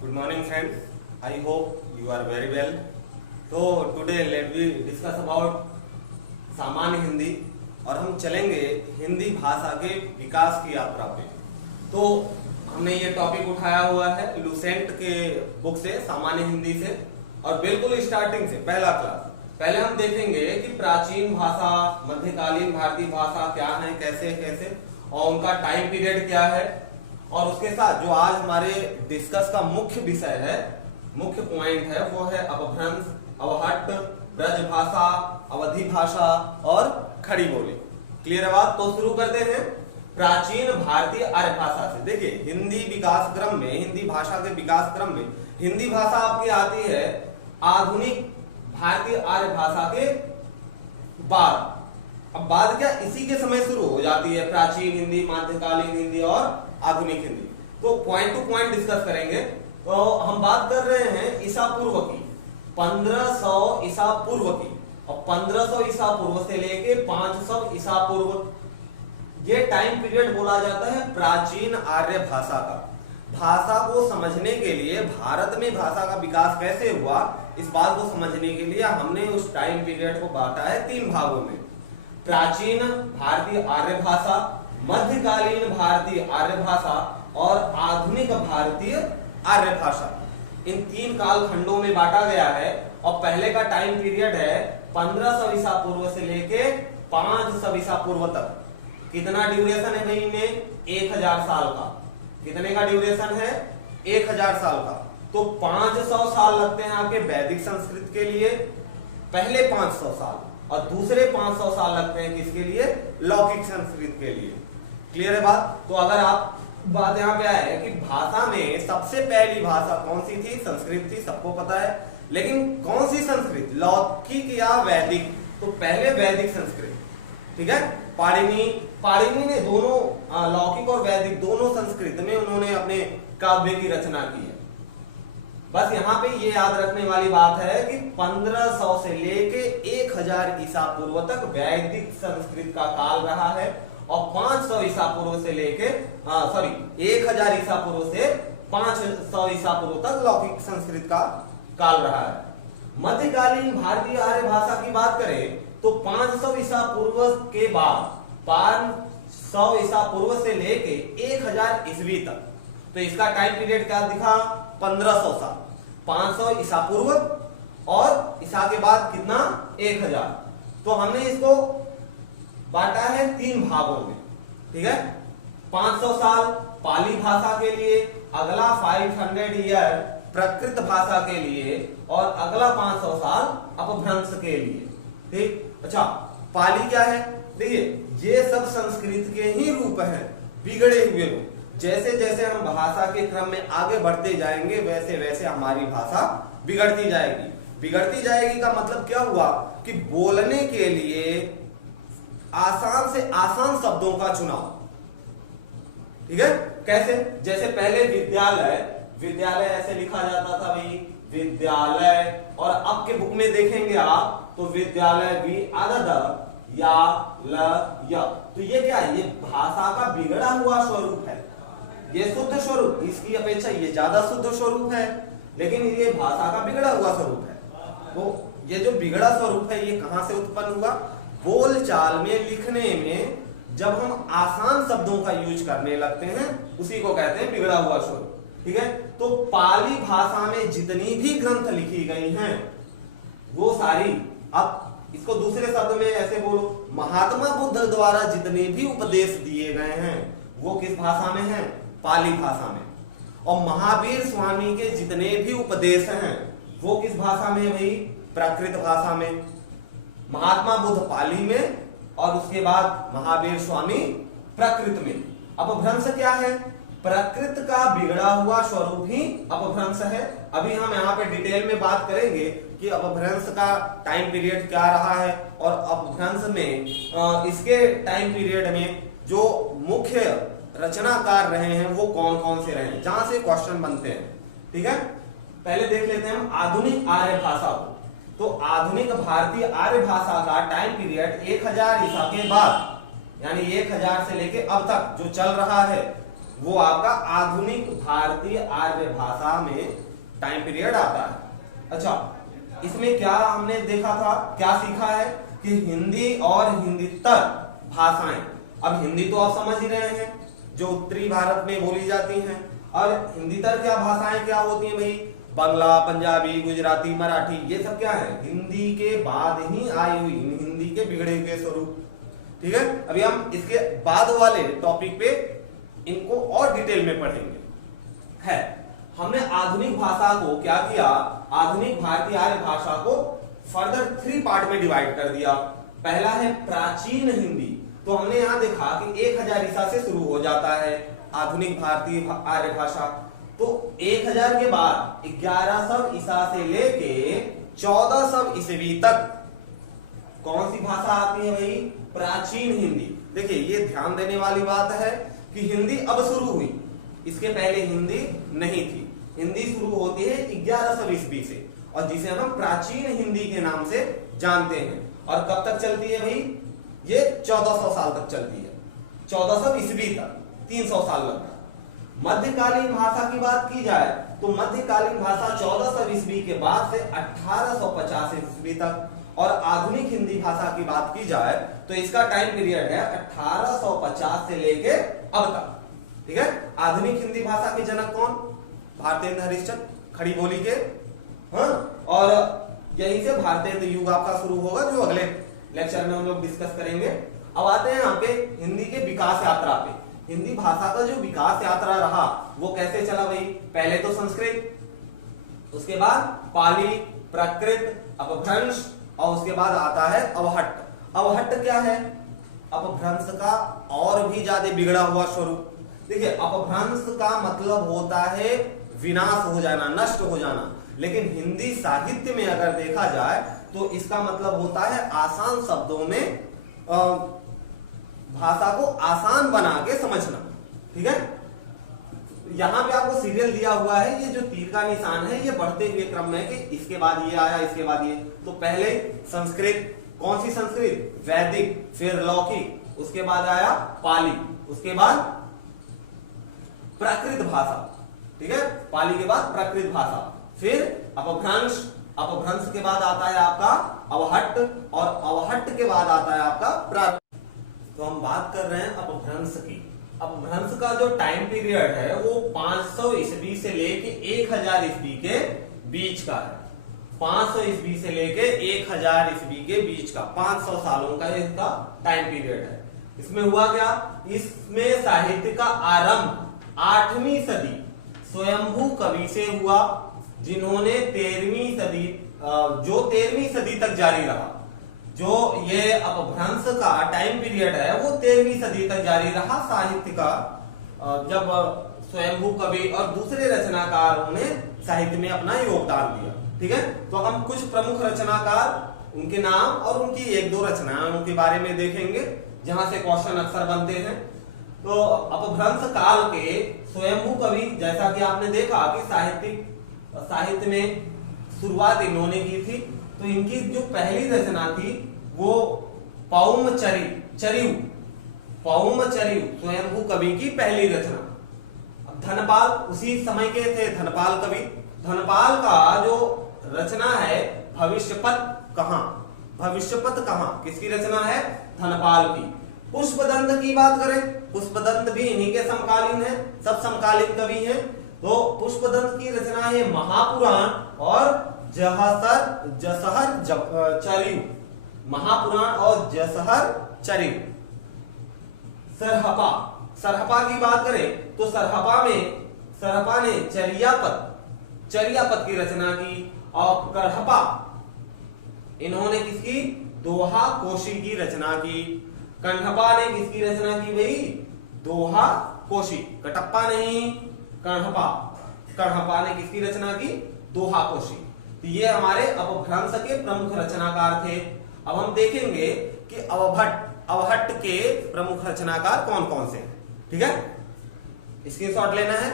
Good morning, friends. I hope you are very well. So today let we discuss about सामान्य हिंदी और हम चलेंगे हिंदी भाषा के विकास की यात्रा पे। तो हमने ये टॉपिक उठाया हुआ है लुसेंट के बुक से, सामान्य हिंदी से, और बिल्कुल स्टार्टिंग से पहला क्लास। पहले हम देखेंगे कि प्राचीन भाषा, मध्यकालीन भारतीय भाषा क्या है, कैसे कैसे, और उनका टाइम पीरियड क्या है, और उसके साथ जो आज हमारे डिस्कस का मुख्य विषय है, मुख्य पॉइंट है, वो है अपभ्रंश, अवहट्ट, ब्रज भाषा, अवधि भाषा और खड़ी बोली। क्लियर है बात? तो शुरू करते हैं प्राचीन भारतीय आर्य भाषा से। देखिए हिंदी विकास क्रम में, हिंदी भाषा के विकास क्रम में हिंदी भाषा आपकी आती है आधुनिक भारतीय आर्य भाषा के बाद। अब बाद क्या, इसी के समय शुरू हो जाती है प्राचीन हिंदी, मध्यकालीन हिंदी और आधुनिक हिंदी। तो पॉइंट टू पॉइंट डिस्कस करेंगे। तो हम बात कर रहे हैं ईसा पूर्व की, 1500 ईसा पूर्व की, और 1500 ईसा पूर्व से लेके 500 ईसा पूर्व, ये टाइम पीरियड बोला जाता है प्राचीन आर्य भाषा का। भाषा को समझने के लिए, भारत में भाषा का विकास कैसे हुआ, इस बात को समझने के लिए हमने उस टाइम पीरियड को बांटा है 3 भागों में: प्राचीन भारतीय आर्य भाषा, मध्यकालीन भारतीय आर्य भाषा और आधुनिक भारतीय आर्य भाषा। इन 3 कालखंडों में बांटा गया है। और पहले का टाइम पीरियड है 1500 ईसा पूर्व से लेके 500 ईसा पूर्व तक। कितना ड्यूरेशन है भाई इनमें? 1000 साल का। कितने का ड्यूरेशन है? 1000 साल का। तो 500 साल लगते हैं आपके वैदिक संस्कृत के लिए, पहले 500 साल, और दूसरे 500 साल लगते हैं किसके लिए? लौकिक संस्कृत के लिए। क्लियर है बात? तो अगर आप बात यहाँ पे आए कि भाषा में सबसे पहली भाषा कौन सी थी? संस्कृत थी, सबको पता है। लेकिन कौन सी संस्कृत? लौकिक या वैदिक? तो पहले वैदिक संस्कृत, ठीक है। पाणिनि ने दोनों लौकिक और वैदिक दोनों संस्कृत में उन्होंने अपने काव्य की रचना की है। बस यहाँ पे ये याद रखने वाली बात है कि 1500 से लेके 1000 ईसा पूर्व तक वैदिक संस्कृत का काल रहा है, और 500 ईसा पूर्व से लेके 1000 ईसा पूर्व से 500 ईसा पूर्व तक लौकिक संस्कृत का काल रहा है। मध्यकालीन भारतीय आर्य भाषा की बात करें तो 500 ईसा पूर्व के बाद 500 ईसा पूर्व से लेके 1000 ईस्वी तक, तो इसका टाइम पीरियड क्या दिखा? 1500 साल। 500 ईसा पूर्व और ईसा के बाद कितना? 1000। तो हमने इसको बांटा है 3 भागों में, ठीक है। 500 साल पाली भाषा के लिए, अगला 500 ईयर प्राकृत भाषा के लिए, और अगला 500 साल अपभ्रंश के लिए, ठीक। अच्छा, पाली क्या है? देखिए ये सब संस्कृत के ही रूप हैं, बिगड़े हुए रूप। जैसे जैसे हम भाषा के क्रम में आगे बढ़ते जाएंगे वैसे वैसे हमारी भाषा बिगड़ती जाएगी। बिगड़ती जाएगी का मतलब क्या हुआ कि बोलने के लिए आसान से आसान शब्दों का चुनाव, ठीक है। कैसे? जैसे पहले विद्यालय ऐसे लिखा जाता था भाई, विद्यालय, और अब के बुक में देखेंगे आप तो विद्यालय भी आदत या ल या। तो ये क्या है? ये भाषा का बिगड़ा हुआ स्वरूप है। ये शुद्ध स्वरूप, इसकी अपेक्षा ये ज्यादा शुद्ध स्वरूप है, लेकिन ये भाषा का बिगड़ा हुआ स्वरूप है। तो ये जो बिगड़ा स्वरूप है ये कहां से उत्पन्न हुआ? बोल चाल में, लिखने में जब हम आसान शब्दों का यूज करने लगते हैं, उसी को कहते हैं बिगड़ा हुआ स्वरूप, ठीक है। तो पाली भाषा में जितनी भी ग्रंथ लिखी गई हैं वो सारी, अब इसको दूसरे शब्द में ऐसे बोलो, महात्मा बुद्ध द्वारा जितने भी उपदेश दिए गए हैं वो किस भाषा में हैं? पाली भाषा में। और महावीर स्वामी के जितने भी उपदेश हैं वो किस भाषा में भाई? प्राकृत भाषा में। महात्मा बुद्ध पाली में, और उसके बाद महावीर स्वामी प्राकृत में। अपभ्रंश क्या है? प्राकृत का बिगड़ा हुआ स्वरूप ही अपभ्रंश है। अभी हम यहाँ पे डिटेल में बात करेंगे कि अपभ्रंश का टाइम पीरियड क्या रहा है, और अपभ्रंश में इसके टाइम पीरियड में जो मुख्य रचनाकार रहे हैं वो कौन कौन से रहे हैं, जहां से क्वेश्चन बनते हैं, ठीक है। पहले देख लेते हैं हम आधुनिक आर्य भाषा को। तो आधुनिक भारतीय आर्य भाषा का टाइम पीरियड 1000 ईसा के बाद, यानी 1000 से लेके अब तक जो चल रहा है, वो आपका आधुनिक भारतीय आर्य भाषा में टाइम पीरियड आता है। अच्छा, इसमें क्या हमने देखा था, क्या सीखा है कि हिंदी और हिंदीतर भाषाएं, अब हिंदी तो आप समझ ही रहे हैं जो उत्तरी भारत में बोली जाती हैं, और हिंदीतर क्या भाषाएं क्या होती हैं भाई, बांग्ला, पंजाबी, गुजराती, मराठी, ये सब क्या है, हिंदी के बाद ही आई हुई, हिंदी के बिगड़े हुए स्वरूप। ठीक है, अभी हम इसके बाद वाले टॉपिक पे इनको और डिटेल में पढ़ेंगे। है, हमने आधुनिक भाषा को क्या किया, आधुनिक भारतीय आर्य भाषा को फर्दर 3 पार्ट में डिवाइड कर दिया। पहला है प्राचीन हिंदी, तो हमने यहां देखा कि 1000 ईसा से शुरू हो जाता है आधुनिक भारतीय आर्य भाषा। तो 1000 के बाद 1100 ईसा से लेके 1400 ईस्वी तक कौन सी भाषा आती है भाई, प्राचीन हिंदी। देखिए, ये ध्यान देने वाली बात है कि हिंदी अब शुरू हुई, इसके पहले हिंदी नहीं थी। हिंदी शुरू होती है 1100 ईस्वी से, और जिसे हम प्राचीन हिंदी के नाम से जानते हैं। और कब तक चलती है भाई, ये 1400 साल तक चलती है, 1400 ईस्वी तक, 300 साल लगता है। मध्यकालीन भाषा की बात की जाए तो मध्यकालीन भाषा 1400 ईस्वी के बाद से 1850 ईस्वी तक, और आधुनिक हिंदी भाषा की बात की जाए तो इसका टाइम पीरियड है 1850 से लेके अब तक। ठीक है, आधुनिक हिंदी भाषा के जनक कौन, भारतेंद्र हरिश्चंद्र, खड़ी बोली के। हाँ, और यहीं से भारतेंद्र युग आपका शुरू होगा, जो अगले लेक्चर में हम लोग डिस्कस करेंगे। अब आते हैं यहाँ पे हिंदी के विकास यात्रा पे। हिंदी भाषा का जो विकास यात्रा रहा वो कैसे चला भाई, पहले तो संस्कृत, उसके बाद पाली, प्राकृत, अपभ्रंश, और उसके बाद आता है अवहट्ट। अवहट्ट क्या है, अपभ्रंश का और भी ज्यादा बिगड़ा हुआ स्वरूप। देखिए, अपभ्रंश का मतलब होता है विनाश हो जाना, नष्ट हो जाना, लेकिन हिंदी साहित्य में अगर देखा जाए तो इसका मतलब होता है आसान शब्दों में भाषा को आसान बना के समझना। ठीक है, यहाँ पे आपको सीरियल दिया हुआ है, ये जो तीर का निशान है ये बढ़ते हुए क्रम में, कि इसके बाद ये आया, इसके बाद ये। तो पहले संस्कृत, कौन सी संस्कृत, वैदिक, फिर लौकिक, उसके बाद आया पाली, उसके बाद प्राकृत भाषा। ठीक है, पाली के बाद प्राकृत भाषा, फिर अपभ्रंश, अपभ्रंश के बाद आता है आपका अवहट्ट, और अवहट्ट के बाद आता है आपका प्राकृत। तो हम बात कर रहे हैं अपभ्रंश की। अपभ्रंश का जो टाइम पीरियड है वो 500 ईस्वी से लेके 1000 ईस्वी के बीच का है। 500 ईस्वी से लेके 1000 ईस्वी के बीच का 500 सालों का इसका टाइम पीरियड है। इसमें हुआ क्या, इसमें साहित्य का आरंभ 8वीं सदी स्वयंभू कवि से हुआ, जिन्होंने 13वीं सदी, जो 13वीं सदी तक जारी रहा। जो ये अपभ्रंश का टाइम पीरियड है वो 13वीं सदी तक जारी रहा साहित्य का, जब स्वयंभू कवि और दूसरे रचनाकारों ने साहित्य में अपना योगदान दिया। ठीक है, तो हम कुछ प्रमुख रचनाकार, उनके नाम और उनकी 1-2 रचनाओं के बारे में देखेंगे, जहां से क्वेश्चन अक्सर बनते हैं। तो अपभ्रंश काल के स्वयंभू कवि, जैसा कि आपने देखा कि साहित्य में शुरुआत इन्होंने की थी, तो इनकी जो पहली रचना थी वो पौमचरियु, स्वयंभू कवि की पहली रचना। अब धनपाल उसी समय के थे, धनपाल कवि। धनपाल का जो रचना है भविष्यपत कहाँ, किसकी रचना है, धनपाल की। पुष्पदंत की बात करें, पुष्पदंत भी इन्हीं के समकालीन है, सब समकालीन कवि हैं। तो पुष्पदंत की रचना है महापुराण और जसहर चरियु, महापुराण और जसहर चरियु। सरहपा की बात करें तो सरहपा ने चरियापत की रचना की, और कढ़पा इन्होंने किसकी, दोहा कोशी की रचना की। कण्हपा ने किसकी रचना की भाई, दोहा कोशी, कटप्पा नहीं, कण्हपा ने किसकी रचना की, दोहा कोशी। तो ये हमारे अपभ्रंश के प्रमुख रचनाकार थे। अब हम देखेंगे कि अवहट्ट के प्रमुख रचनाकार कौन कौन से हैं। ठीक है, स्क्रीनशॉट लेना है।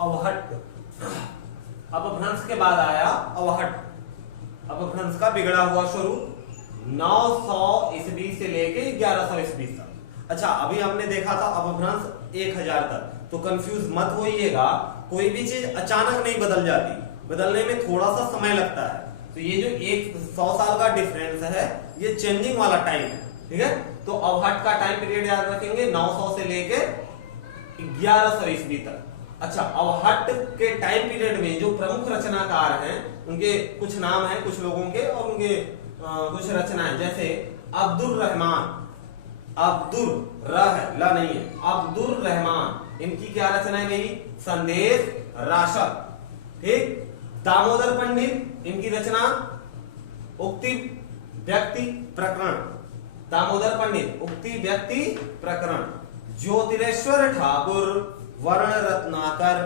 अवहट्ट, अपभ्रंश के बाद आया अवहट्ट। अपभ्रंश का बिगड़ा हुआ स्वरूप, 900 ईस्वी से लेके 1100 ईस्वी तक। अच्छा, अभी हमने देखा था अपभ्रंश 1000 तक, तो कंफ्यूज मत होइएगा, कोई भी चीज अचानक नहीं बदल जाती, बदलने में थोड़ा सा समय लगता है। तो ये जो 100 साल का डिफरेंस है, ये चेंजिंग वाला टाइम है, ठीक है। तो अवहट का टाइम पीरियड याद रखेंगे 900 से लेके 1100 ईस्वी तक। अच्छा, अवहट के टाइम पीरियड में जो प्रमुख रचनाकार हैं, उनके कुछ नाम हैं कुछ लोगों के, और उनके कुछ रचनाएं, जैसे अब्दुल रहमान, अब्दुल ला नहीं है, अब्दुल रहमान, इनकी क्या रचनाएं गई? संदेश राशक, ठीक। दामोदर पंडित, इनकी रचना उक्ति व्यक्ति प्रकरण, दामोदर पंडित उक्ति व्यक्ति प्रकरण। ज्योतिरेश्वर ठाकुर वर्ण रत्नाकर,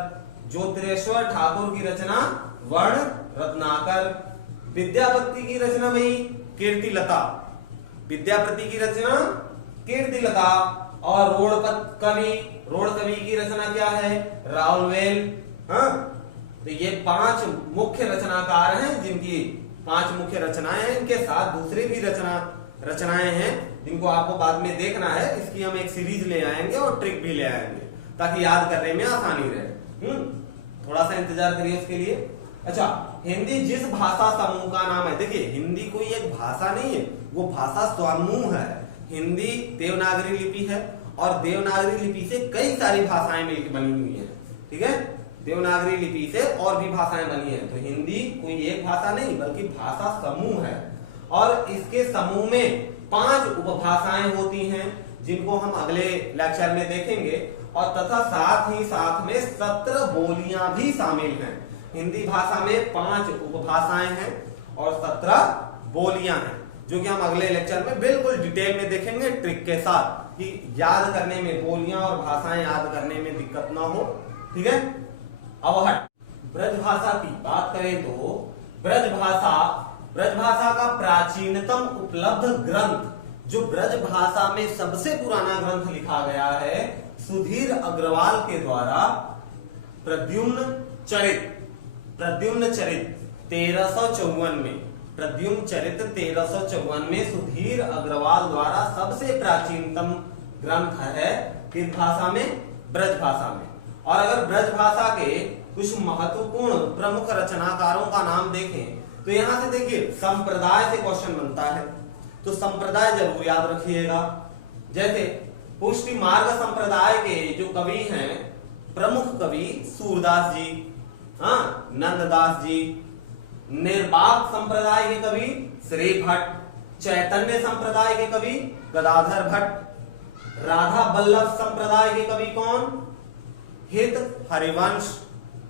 ज्योतिरेश्वर ठाकुर की रचना वर्ण रत्नाकर। विद्यापति की रचना में कीर्तिलता, विद्यापति की रचना कीर्तिलता। और रोड़ कवि की रचना क्या है? राउलवेल। हाँ, तो ये 5 मुख्य रचनाकार हैं, जिनकी 5 मुख्य रचनाएं हैं। इनके साथ दूसरी भी रचनाएं हैं जिनको आपको बाद में देखना है। इसकी हम एक सीरीज ले आएंगे और ट्रिक भी ले आएंगे, ताकि याद करने में आसानी रहे। थोड़ा सा इंतजार करिए उसके लिए। अच्छा, हिंदी जिस भाषा समूह का नाम है, देखिए हिंदी कोई एक भाषा नहीं है, वो भाषा समूह है। हिंदी देवनागरी लिपि है, और देवनागरी लिपि से कई सारी भाषाएं मिलकर बनी हुई है, ठीक है। देवनागरी लिपि से और भी भाषाएं बनी है। तो हिंदी कोई एक भाषा नहीं, बल्कि भाषा समूह है, और इसके समूह में 5 उपभाषाएं होती हैं, जिनको हम अगले लेक्चर में देखेंगे। और तथा साथ में 17 बोलियां भी शामिल हैं। हिंदी भाषा में 5 उपभाषाएं हैं और 17 बोलियां हैं, जो कि हम अगले लेक्चर में बिल्कुल डिटेल में देखेंगे, ट्रिक के साथ, कि याद करने में, बोलियां और भाषाएं याद करने में दिक्कत ना हो, ठीक है। अवहट। ब्रज भाषा की बात करें तो ब्रज भाषा का प्राचीनतम उपलब्ध ग्रंथ, जो ब्रज भाषा में सबसे पुराना ग्रंथ लिखा गया है, सुधीर अग्रवाल के द्वारा प्रद्युम्न चरित 1354 में, प्रद्युम्न चरित 1354 में सुधीर अग्रवाल द्वारा सबसे प्राचीनतम ग्रंथ है किस भाषा में? ब्रज भाषा में। और अगर ब्रज भाषा के कुछ महत्वपूर्ण प्रमुख रचनाकारों का नाम देखें, तो यहां से देखिए संप्रदाय से क्वेश्चन बनता है, तो संप्रदाय जरूर याद रखिएगा। जैसे पुष्टि मार्ग संप्रदाय के जो कवि हैं, प्रमुख कवि सूरदास जी, हाँ, नंददास जी। निर्वाक संप्रदाय के कवि श्री भट्ट। चैतन्य संप्रदाय के कवि गदाधर भट्ट। राधा बल्लभ संप्रदाय के कवि कौन? हित हरिवंश।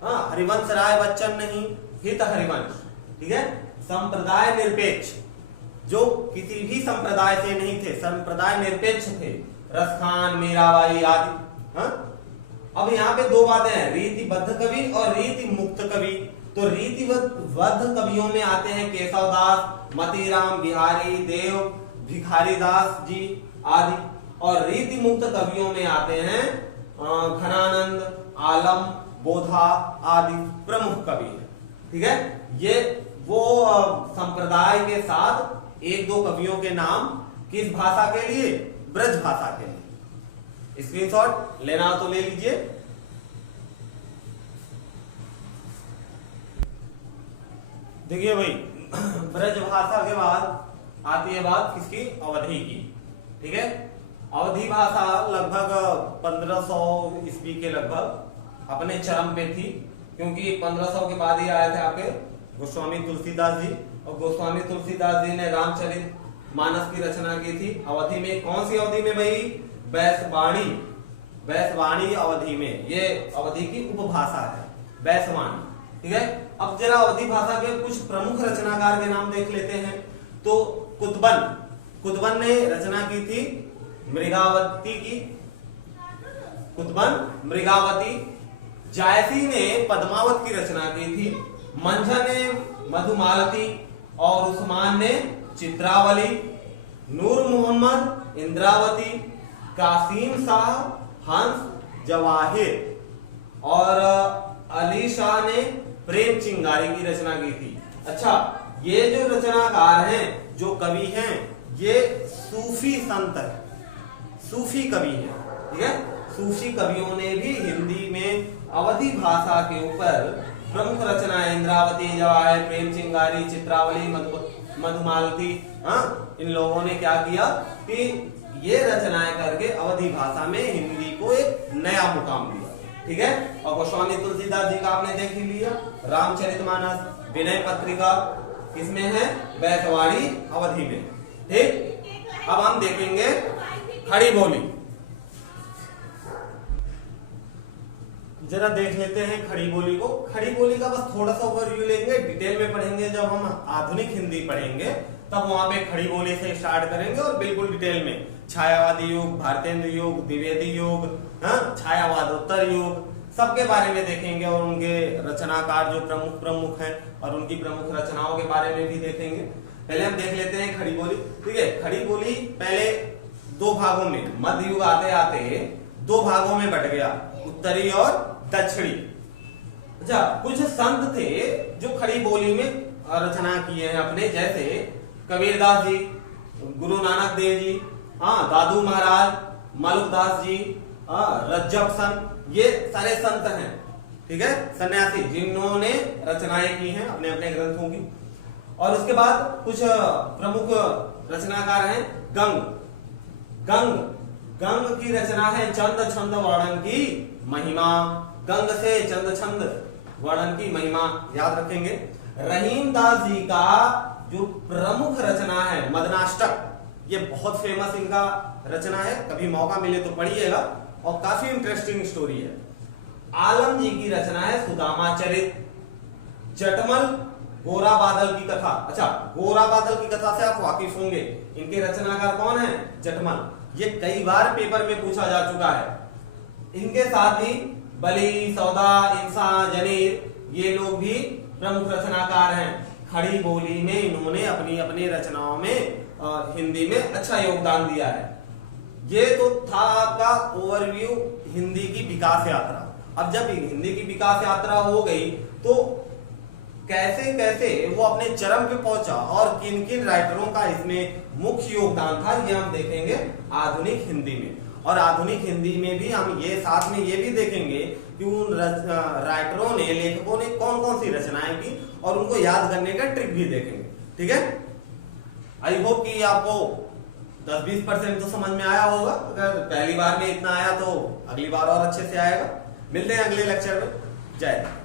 हाँ, हरिवंश राय बच्चन नहीं, हित हरिवंश, ठीक है। संप्रदाय निरपेक्ष, जो किसी भी संप्रदाय से नहीं थे, संप्रदाय निरपेक्ष थे, रसखान, मीराबाई आदि। हाँ, अब यहाँ पे 2 बातें हैं, रीतिबद्ध कवि और रीति मुक्त कवि। तो रीतिबद्ध कवियों में आते हैं केशवदास, मतीराम, बिहारी देव, भिखारी दास जी आदि। और रीति मुक्त कवियों में आते हैं घनानंद, आलम, बोधा आदि प्रमुख कवि हैं, ठीक है। ये वो संप्रदाय के साथ 1-2 कवियों के नाम किस भाषा के लिए? ब्रज भाषा के लिए। स्क्रीनशॉट लेना तो ले लीजिए। देखिए भाई, ब्रज भाषा के बाद आती है बात किसकी? अवधी की, ठीक है। अवधी भाषा लगभग 1500 ईस्वी के लगभग अपने चरम पे थी, क्योंकि 1500 के बाद ही आए थे आपके गोस्वामी तुलसीदास जी, और गोस्वामी तुलसीदास जी ने रामचरित मानस की रचना की थी अवधि में। कौन सी अवधि में भाई? बैसवाणी अवधि में। ये अवधि की उपभाषा है, बैसवाणी, ठीक है। अब जरा अवधि भाषा के कुछ प्रमुख रचनाकार के नाम देख लेते हैं। तो कुतबन ने रचना की थी मृगावती की, कुतबन मृगावती। जायसी ने पद्मावत की रचना की थी। मंझा ने मधुमालती, और उस्मान ने चित्रावली। नूर मोहम्मद इंद्रावती, कासिम शाह हंस जवाहिर, और अली शाह ने प्रेम चिंगारी की रचना की थी। अच्छा, ये जो रचनाकार हैं जो कवि हैं ये सूफी संत है, सूफी कवि है, ठीक है। सूफी कवियों ने भी हिंदी में अवधी भाषा के ऊपर प्रमुख रचनाएं इंद्रावती, जवाहर, प्रेम चिंगारी, चित्रावली, मधुमालती, हाँ, इन लोगों ने क्या किया कि ये रचनाएं करके अवधी भाषा में हिंदी को एक नया मुकाम दिया, ठीक है। और गोस्वामी तुलसीदास जी का आपने देख ही लिया, रामचरितमानस, विनय पत्रिका किसमें है, बैतवाड़ी अवधी में, ठीक। अब हम देखेंगे खड़ी बोली, जरा देख लेते हैं खड़ी बोली को। खड़ी बोली का बस थोड़ा सा ओवरव्यू लेंगे, डिटेल में पढ़ेंगे जब हम आधुनिक हिंदी पढ़ेंगे तब वहां पे खड़ी बोली से स्टार्ट करेंगे और बिल्कुल डिटेल में छायावादी युग, भारतेंद्र युग, द्विवेदी युग, हाँ, छायावादोत्तर युग, सबके बारे में देखेंगे और उनके रचनाकार जो प्रमुख हैं और उनकी प्रमुख रचनाओं के बारे में भी देखेंगे। पहले हम देख लेते हैं खड़ी बोली, ठीक है। खड़ी बोली पहले दो भागों में, मध्य युग आते आते दो भागों में बट गया, उत्तरी और दक्षिणी। अच्छा, कुछ संत थे जो खड़ी बोली में रचना किए हैं अपने, जैसे कबीरदास जी, गुरु नानक देव जी, हाँ, दादू महाराज, मालुकदास जी, हाँ, रज्जब सन, ये सारे संत हैं, ठीक है, सन्यासी, जिन्होंने रचनाएं की हैं अपने अपने ग्रंथों की। और उसके बाद कुछ प्रमुख रचनाकार हैं गंग की रचना है चंद छंद वर्णन की महिमा, गंग से चंद छंद वर्णन की महिमा याद रखेंगे। रहीम दास जी का जो प्रमुख रचना है मदनाष्टक, ये बहुत फेमस इनका रचना है, कभी मौका मिले तो पढ़िएगा और काफी इंटरेस्टिंग स्टोरी है। आलम जी की रचना है सुदामा चरित। जटमल गोरा बादल की कथा, अच्छा, गोरा बादल की कथा से आप वाकिफ होंगे, इनके रचनाकार कौन है, जटमल, ये कई बार पेपर में पूछा जा चुका है। इनके साथ ही बली, सौदा, इंसान, जनीर, ये लोग भी प्रमुख रचनाकार हैं। खड़ी बोली में इन्होंने अपनी अपनी रचनाओं में हिंदी में अच्छा योगदान दिया है। ये तो था आपका ओवरव्यू हिंदी की विकास यात्रा। अब जब हिंदी की विकास यात्रा हो गई तो कैसे कैसे वो अपने चरम पे पहुंचा और किन किन राइटरों का इसमें मुख्य योगदान था, ये हम देखेंगे आधुनिक हिंदी में। और आधुनिक हिंदी में भी हम ये साथ में ये भी देखेंगे कि उन राइटरों ने, लेखकों ने कौन कौन सी रचनाएं की और उनको याद करने का ट्रिक भी देखेंगे, ठीक है। आई होप कि आपको 10-20% तो समझ में आया होगा। अगर पहली बार में इतना आया तो अगली बार और अच्छे से आएगा। मिलते हैं अगले लेक्चर में। जय हिंद।